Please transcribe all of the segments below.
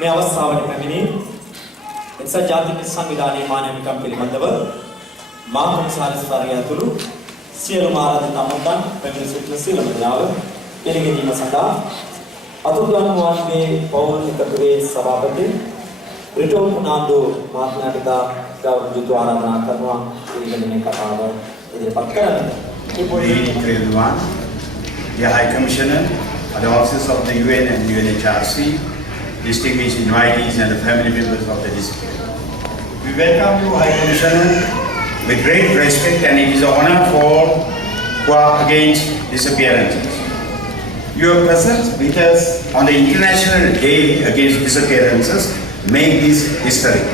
මේ අවස්ථාවට පැමිණි එක්සත් ජාතික සංවිධානයේ මානවිකම් පිළිබඳව මා කොමසාරිස්වරයා ඇතුළු සියලුම ආරාධිත අමුත්තන් පැමිණ සිටින සියලුම දෙනාව පිළිගැනීම සඳහා අතුරුදන්වන්ගේ පෞල් එකතුවේ සභාපති රිටෝල් පුනාන්දු මහත්මයාට ගෞරවයුතු ආරාධනා කරනවා පිළිගැනීමේ කතාව ඉදිරිපත් කරන්න. The High Commissioner, the officers of the UN and UNHRC, distinguished invitees and the family members of the district. We welcome you, High Commissioner, with great respect, and it is an honor for who are against disappearances. Your presence with us on the International Day Against Disappearances make this historic.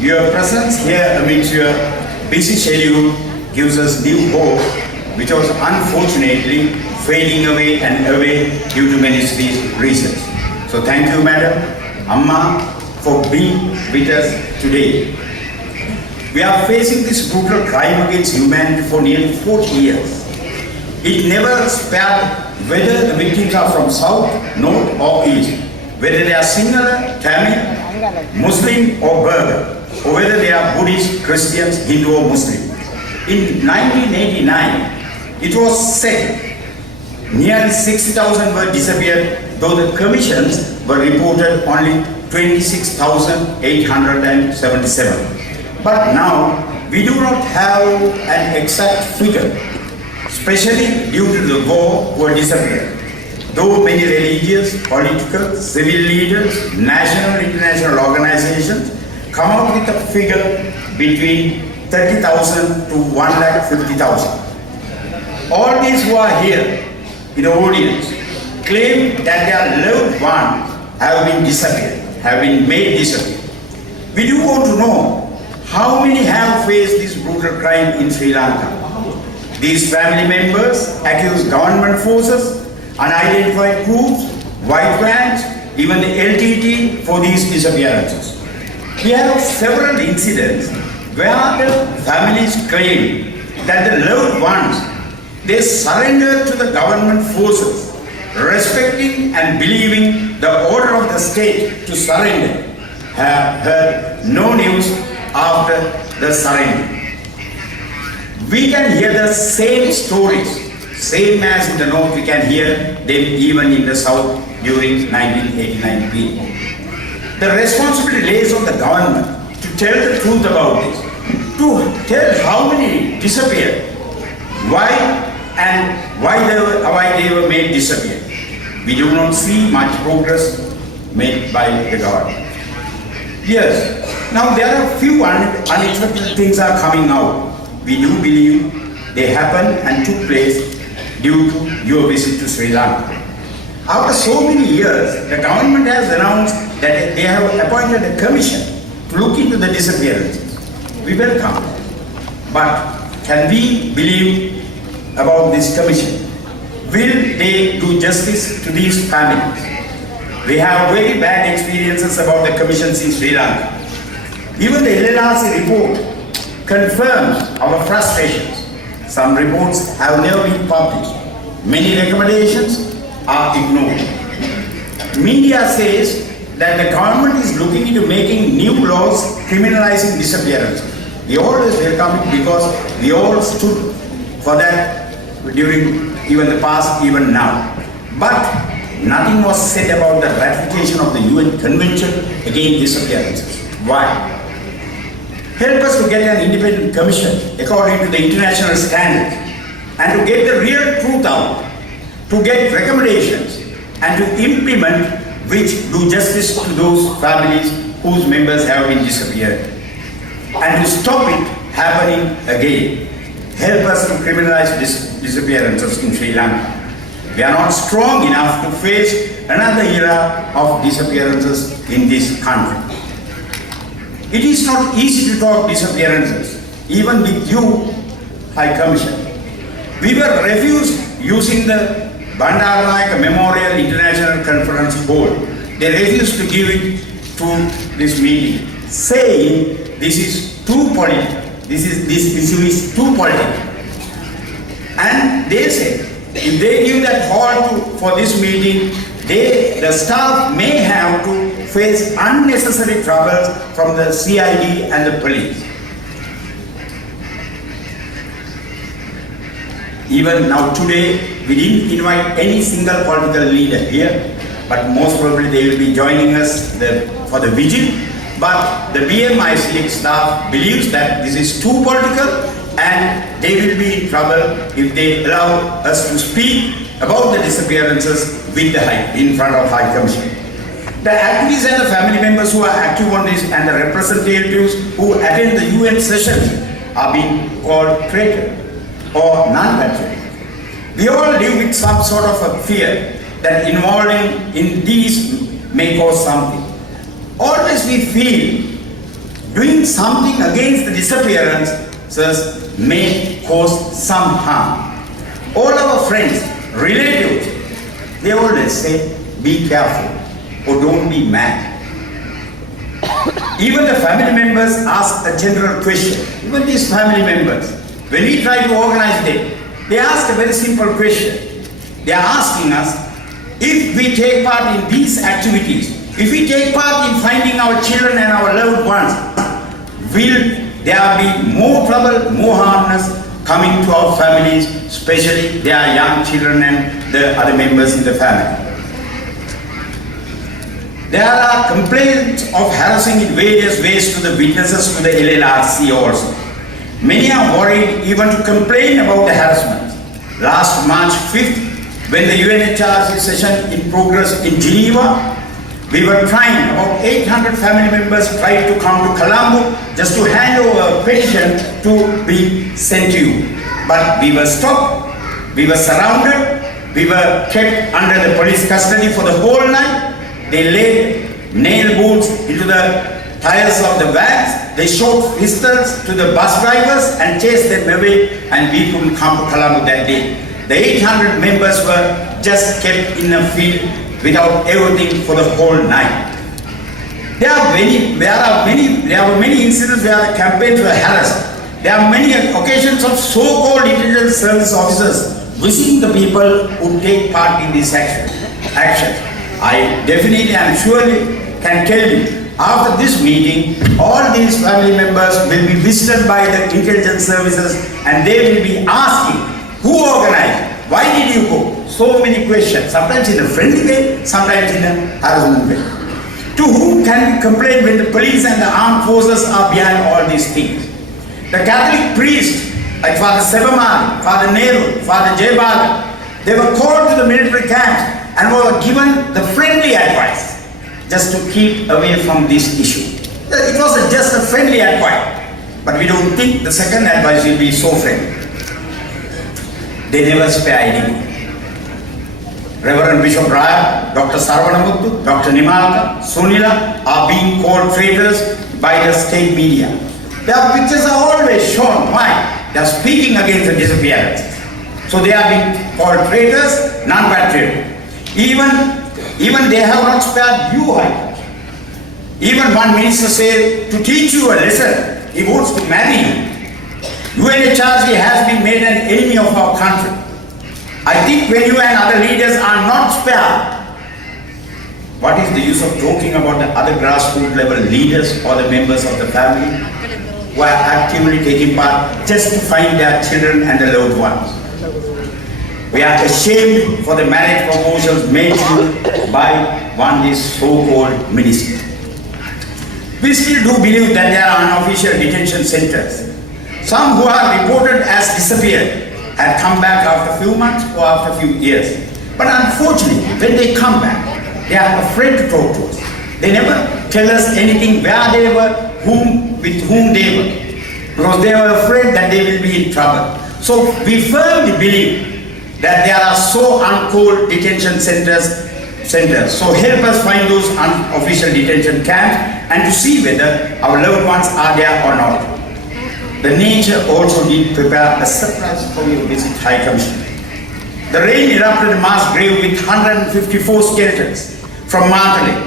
Your presence here amidst your busy schedule gives us new hope, which was unfortunately fading away and away due to many reasons. So thank you, Madam Amma, for being with us today. We are facing this brutal crime against humanity for nearly 40 years. It never spared whether the victims are from South, North or East, whether they are Sinhala, Tamil, Muslim or Berber, or whether they are Buddhist, Christians, Hindu or Muslim. In 1989, it was said nearly 60,000 were disappeared, though the commissions were reported only 26,877. But now we do not have an exact figure, especially due to the war who were disappeared. Though many religious, political, civil leaders, national and international organizations come out with a figure between 30,000 to 150,000. All these who are here in the audience claim that their loved ones have been disappeared, have been made disappear. We do want to know how many have faced this brutal crime in Sri Lanka. These family members accuse government forces, unidentified groups, white clans, even the LTT for these disappearances. We have several incidents where the families claim that the loved ones, they surrendered to the government forces, respecting and believing the order of the state to surrender, have heard no news after the surrender. We can hear the same stories, same as in the north, we can hear them even in the south during 1989 period. The responsibility lays on the government to tell the truth about this, to tell how many disappeared, why they were made disappear. We do not see much progress made by the government. Yes, now there are few unexpected things are coming out. We do believe they happened and took place due to your visit to Sri Lanka. After so many years, the government has announced that they have appointed a commission to look into the disappearances. We welcome that. But can we believe about this commission? Will they do justice to these families? We have very bad experiences about the commissions in Sri Lanka. Even the LLRC report confirms our frustrations. Some reports have never been published. Many recommendations are ignored. Media says that the government is looking into making new laws criminalizing disappearances. We always welcome it because we all stood for that during even the past, even now. But nothing was said about the ratification of the UN Convention Against Disappearances. Why? Help us to get an independent commission according to the international standards and to get the real truth out, to get recommendations and to implement which do justice to those families whose members have been disappeared and to stop it happening again. Help us to criminalize disappearances in Sri Lanka. We are not strong enough to face another era of disappearances in this country. It is not easy to talk disappearances, even with you, High Commission. We were refused using the Bandaranaike Memorial International Conference Board. They refused to give it to this meeting, saying this is too political. This issue is too political. And they said, if they give that hall for this meeting, the staff may have to face unnecessary troubles from the CID and the police. Even now today, we didn't invite any single political leader here, but most probably they will be joining us for the vigil. But the BMIC staff believes that this is too political and they will be in trouble if they allow us to speak about the disappearances in front of High Commission. The activists and the family members who are active on this and the representatives who attend the UN sessions are being called traitor or non-patriotic. We all live with some sort of a fear that involving in these may cause something. Always we feel doing something against the disappearances may cause some harm. All our friends, relatives, they always say, be careful or don't be mad. Even the family members ask a general question. Even these family members, when we try to organize them, they ask a very simple question. They are asking us, if we take part in these activities, if we take part in finding our children and our loved ones, will there be more trouble, more harmness coming to our families, especially their young children and the other members in the family? There are complaints of harassing in various ways to the witnesses to the LLRC also. Many are worried even to complain about the harassment. Last March 5th, when the UNHRC session in progress in Geneva, we were trying, about 800 family members tried to come to Colombo just to hand over a petition to be sent to you. But we were stopped, we were surrounded, we were kept under the police custody for the whole night. They laid nail bolts into the tires of the vans, they shot pistols to the bus drivers and chased them away, and we couldn't come to Colombo that day. The 800 members were just kept in a field without everything for the whole night. There were many incidents where the campaigns were harassed. There are many occasions of so-called intelligence service officers visiting the people who take part in this action. I definitely and surely can tell you, after this meeting, all these family members will be visited by the intelligence services and they will be asking, who organized? Why did you go? So many questions, sometimes in a friendly way, sometimes in a harassment way. To whom can we complain when the police and the armed forces are behind all these things? The Catholic priests, like Father Sebamani, Father Nehru, Father Jayabhagan, they were called to the military camps and were given the friendly advice just to keep away from this issue. It was just a friendly advice, but we don't think the second advice will be so friendly. They never spare anyone. Reverend Bishop Raya, Dr. Sarvanamuthu, Dr. Nimalka, Sunila are being called traitors by the state media. Their pictures are always shown. Why? They are speaking against the disappearance. So they are being called traitors, non-patriotic. Even they have not spared you. Even one minister said, to teach you a lesson, he wants to marry you. UNHRC has been made an enemy of our country. I think when you and other leaders are not spared, what is the use of talking about the other grassroots level leaders or the members of the family who are actively taking part just to find their children and their loved ones? We are ashamed for the marriage proposals made by one this so-called minister. We still do believe that there are unofficial detention centers. Some who are reported as disappeared had come back after a few months or after a few years. But unfortunately, when they come back, they are afraid to talk to us. They never tell us anything, where they were, with whom they were, because they were afraid that they will be in trouble. So we firmly believe that there are so uncalled detention centers. So help us find those unofficial detention camps and to see whether our loved ones are there or not. The nature also did prepare a surprise for your visit, High Commissioner. The rain erupted a mass grave with 154 skeletons from Martale.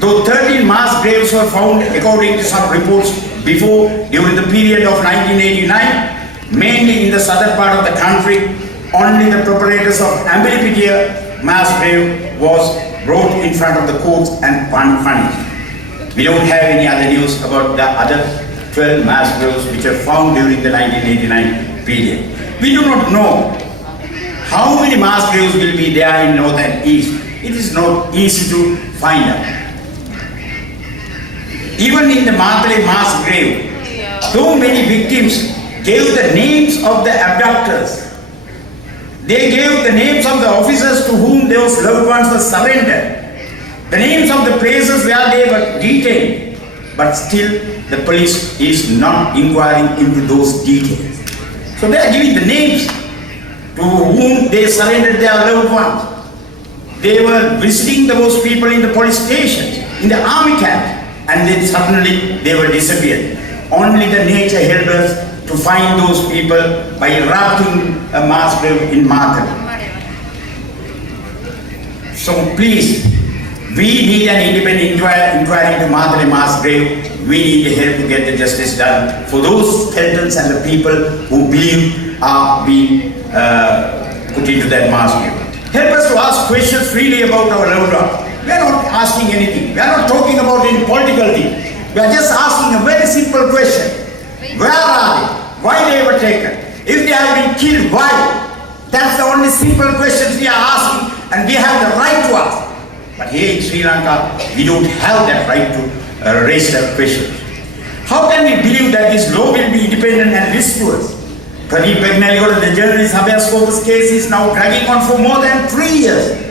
Though 13 mass graves were found according to some reports before, during the period of 1989, mainly in the southern part of the country, only the preparators of Ambelipitia mass grave was brought in front of the courts and punished. We don't have any other news about the other 12 mass graves which were found during the 1989 period. We do not know how many mass graves will be there in north and east. It is not easy to find out. Even in the Matale mass grave, so many victims gave the names of the abductors. They gave the names of the officers to whom those loved ones were surrendered, the names of the places where they were detained, but still the police is not inquiring into those details. So they are giving the names to whom they surrendered their loved ones. They were visiting those people in the police stations, in the army camp, and then suddenly they were disappeared. Only the nature helped us to find those people by erupting a mass grave in Matale. So please, we need an independent inquiry into Matale mass grave. We need help to get the justice done for those skeletons and the people who believe are being put into that mass grave. Help us to ask questions freely about our loved ones. We are not asking anything. We are not talking about any political thing. We are just asking a very simple question. Where are they? Why they were taken? If they have been killed, why? That's the only simple questions we are asking, and we have the right to ask. But here in Sri Lanka, we don't have that right to raise that question. How can we believe that this law will be independent and risk-averse? Pradeep Begnaligoda, the journalist habeas corpus case, is now dragging on for more than 3 years.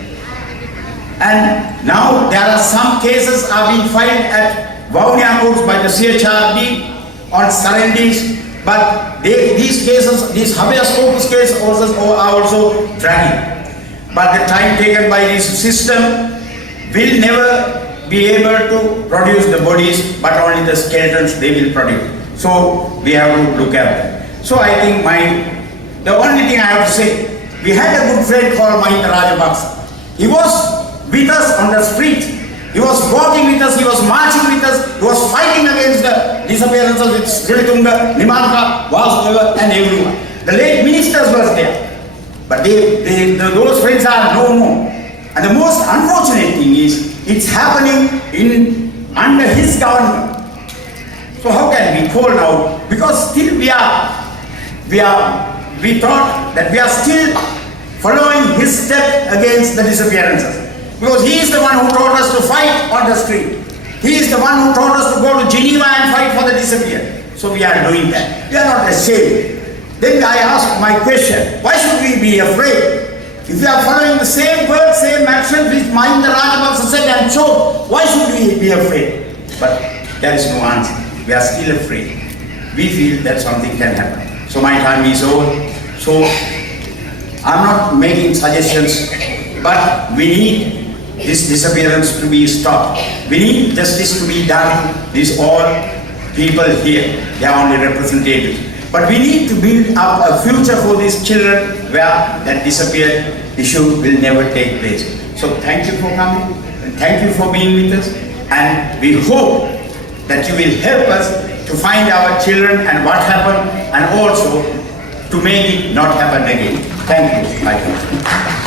And now there are some cases are being filed at Vavuniya courts by the CHRD on surroundings, but these cases, these habeas corpus cases are also dragging. But the time taken by this system will never be able to produce the bodies, but only the skeletons they will produce. So we have to look at that. So I think the only thing I have to say, we had a good friend called Mahinda Rajapaksa. He was with us on the street. He was walking with us, he was marching with us, he was fighting against the disappearances with Srilitunga, Nimanka, Vasudeva and everyone. The late ministers were there. But those friends are no more. And the most unfortunate thing is, it's happening under his government. So how can we call now? Because still we thought that we are still following his step against the disappearances. Because he is the one who taught us to fight on the street. He is the one who taught us to go to Geneva and fight for the disappeared. So we are doing that. We are not ashamed. Then I ask my question, why should we be afraid? If we are following the same words, same actions which Mahinda Rajapaksa said and showed, why should we be afraid? But there is no answer. We are still afraid. We feel that something can happen. So my time is over. So I'm not making suggestions, but we need this disappearance to be stopped. We need justice to be done. These all people here, they are only representatives. But we need to build up a future for these children where that disappeared issue will never take place. So thank you for coming, and thank you for being with us, and we hope that you will help us to find our children and what happened, and also to make it not happen again. Thank you.